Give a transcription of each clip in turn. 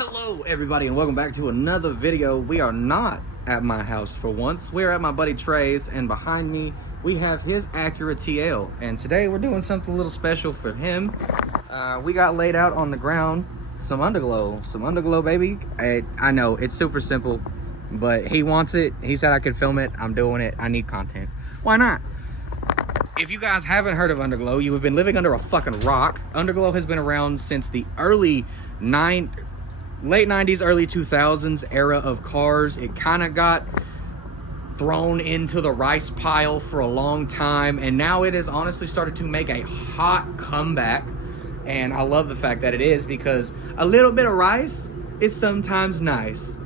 Hello everybody and welcome back to another video. We are not at my house for once. We're at my buddy Trey's, and behind me we have his Acura TL, and today we're doing something a little special for him. We got laid out on the ground some underglow baby. I know it's super simple, but he wants it. He said I could film it. I'm doing it. I need content. Why not? If you guys haven't heard of Underglow, you have been living under a fucking rock. Underglow has been around since the late 90s, early 2000s era of cars. It kind of got thrown into the rice pile for a long time, and now it has honestly started to make a hot comeback. And I love the fact that it is, because a little bit of rice is sometimes nice.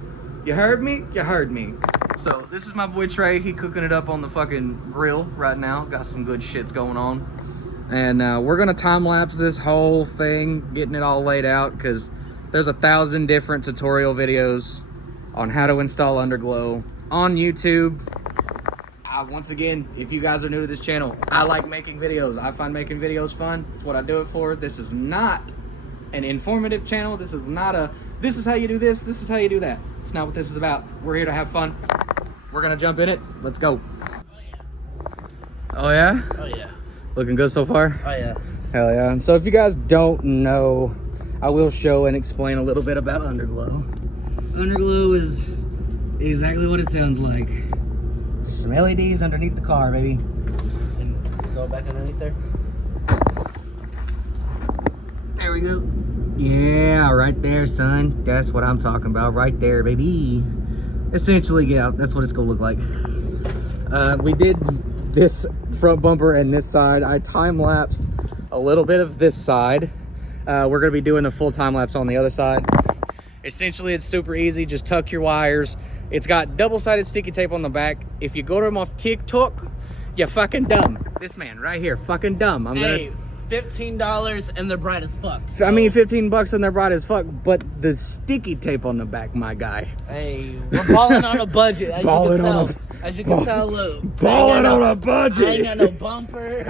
You heard me? You heard me. So this is my boy Trey. He cooking it up on the fucking grill right now. Got some good shits going on. And we're gonna time lapse this whole thing, getting it all laid out, because there's 1,000 different tutorial videos on how to install Underglow on YouTube. Once again, if you guys are new to this channel, I like making videos. I find making videos fun. It's what I do it for. This is not an informative channel. This is not a, this is how you do this, this is how you do that. It's not what this is about. We're here to have fun. We're gonna jump in it. Let's go. Oh yeah? Oh yeah. Looking good so far? Oh yeah. Hell yeah. And so if you guys don't know, I will show and explain a little bit about Underglow. Underglow is exactly what it sounds like. Just some LEDs underneath the car, baby. And go back underneath there. There we go. Yeah, right there, son. That's what I'm talking about. Right there, baby. Essentially, yeah, that's what it's gonna look like. We did this front bumper and this side. I time-lapsed a little bit of this side. We're gonna be doing a full time lapse on the other side. Essentially, it's super easy. Just tuck your wires. It's got double-sided sticky tape on the back. If you go to them off TikTok, you're fucking dumb. This man right here, fucking dumb. Hey, $15 and they're bright as fuck. So. I mean, 15 bucks and they're bright as fuck, but the sticky tape on the back, my guy. Hey, we're balling on a budget. As balling you can on tell. As you can tell, look. Balling on a budget. I ain't got no bumper.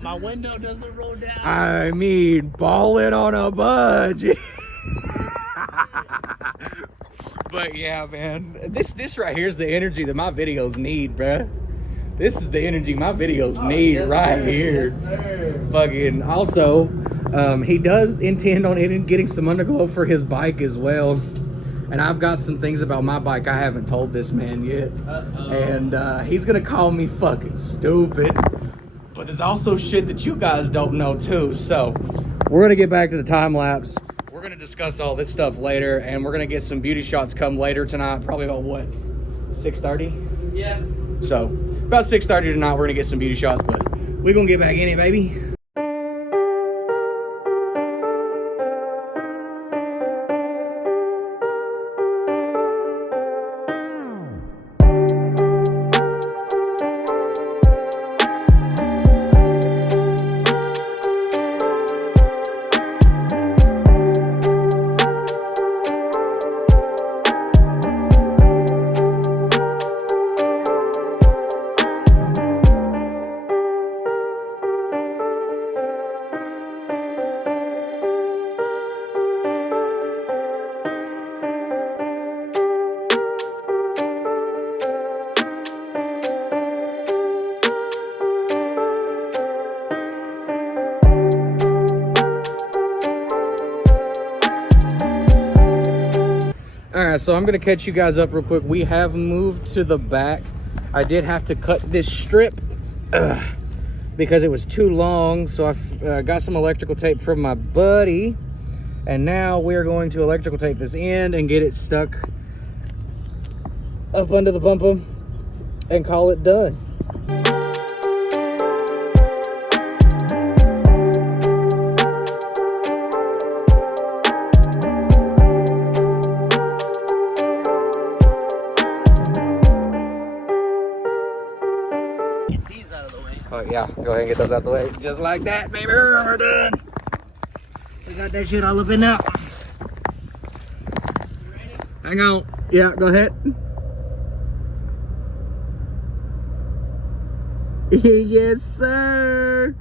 My window doesn't roll down. I mean, balling on a budget. But yeah, man, this right here is the energy that my videos need, bruh. This is the energy my videos need, yes, right sir. Here. Yes, sir. Fucking also, he does intend on getting some Underglow for his bike as well. And I've got some things about my bike I haven't told this man yet. And he's gonna call me fucking stupid. But there's also shit that you guys don't know too. So we're gonna get back to the time lapse. We're gonna discuss all this stuff later, and we're gonna get some beauty shots come later tonight. Probably about what, 6:30? Yeah. So about 6:30 tonight, we're gonna get some beauty shots, but we're gonna get back in it, baby. Alright, so I'm gonna catch you guys up real quick. We have moved to the back. I did have to cut this strip because it was too long, so I got some electrical tape from my buddy, and now we're going to electrical tape this end and get it stuck up under the bumper and call it done. Oh yeah, go ahead and get those out the way. Just like that, baby. We're done. We got that shit all up in now. Hang on. Yeah, go ahead. Yes, sir.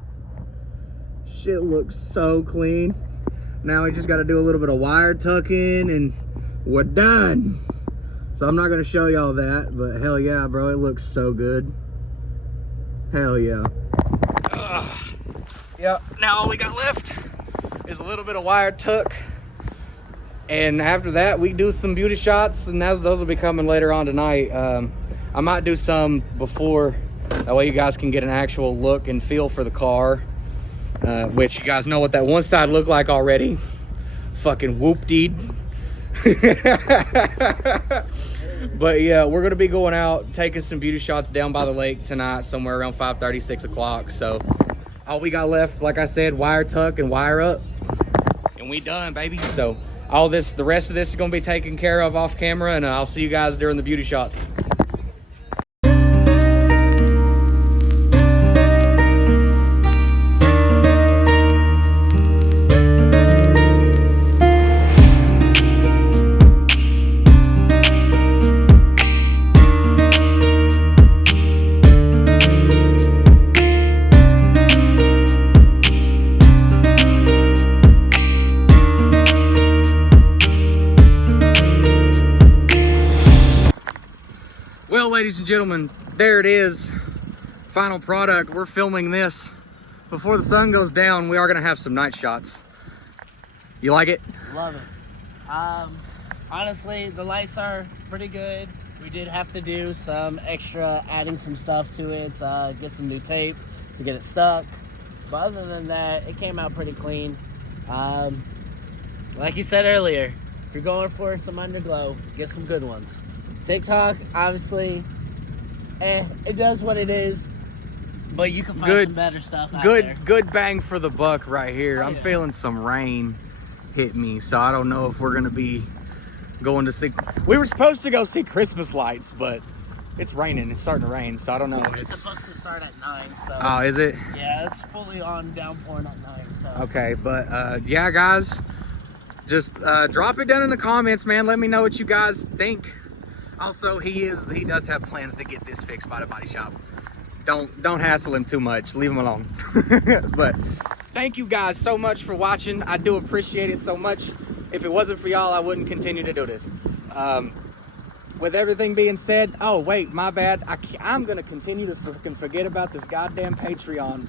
Shit looks so clean. Now we just got to do a little bit of wire tucking and we're done. So I'm not going to show y'all that, but hell yeah, bro, it looks so good. Hell yeah. Yep, now all we got left is a little bit of wire tuck. And after that, we do some beauty shots, and those will be coming later on tonight. I might do some before, that way you guys can get an actual look and feel for the car. Which you guys know what that one side looked like already. Fucking whoop-deed. But yeah, we're gonna be going out, taking some beauty shots down by the lake tonight, somewhere around 5:30, 6 o'clock. So all we got left, like I said, wire tuck and wire up, and we done, baby. So all this, the rest of this is gonna be taken care of off camera, and I'll see you guys during the beauty shots. Well, ladies and gentlemen, there it is. Final product. We're filming this before the sun goes down. We are gonna have some night shots. You like it? Love it. Honestly, the lights are pretty good. We did have to do some extra, adding some stuff to it, get some new tape to get it stuck. But other than that, it came out pretty clean. Like you said earlier, if you're going for some underglow, get some good ones. TikTok, obviously, it does what it is, but you can find some better stuff out there. Good bang for the buck right here. Oh, I'm yeah. feeling some rain hit me, so I don't know if we're gonna be going to see. We were supposed to go see Christmas lights, but it's raining. It's starting to rain, so I don't know. It's supposed to start at 9, so. Oh, is it? Yeah, it's fully on downpouring at 9, so. Okay, but yeah, guys, just drop it down in the comments, man. Let me know what you guys think. Also, he does have plans to get this fixed by the body shop. Don't hassle him too much. Leave him alone. But thank you guys so much for watching. I do appreciate it so much. If it wasn't for y'all, I wouldn't continue to do this. With everything being said, oh wait, my bad. I'm gonna continue to fucking forget about this goddamn Patreon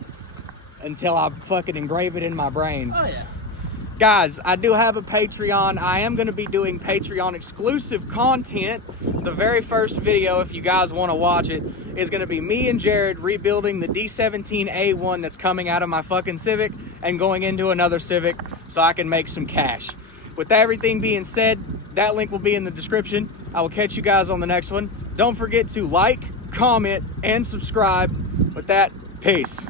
until I fucking engrave it in my brain. Oh yeah. Guys, I do have a Patreon. I am going to be doing Patreon exclusive content. The very first video, if you guys want to watch it, is going to be me and Jared rebuilding the D17A1 that's coming out of my fucking Civic and going into another Civic so I can make some cash. With everything being said, that link will be in the description. I will catch you guys on the next one. Don't forget to like, comment, and subscribe. With that, peace.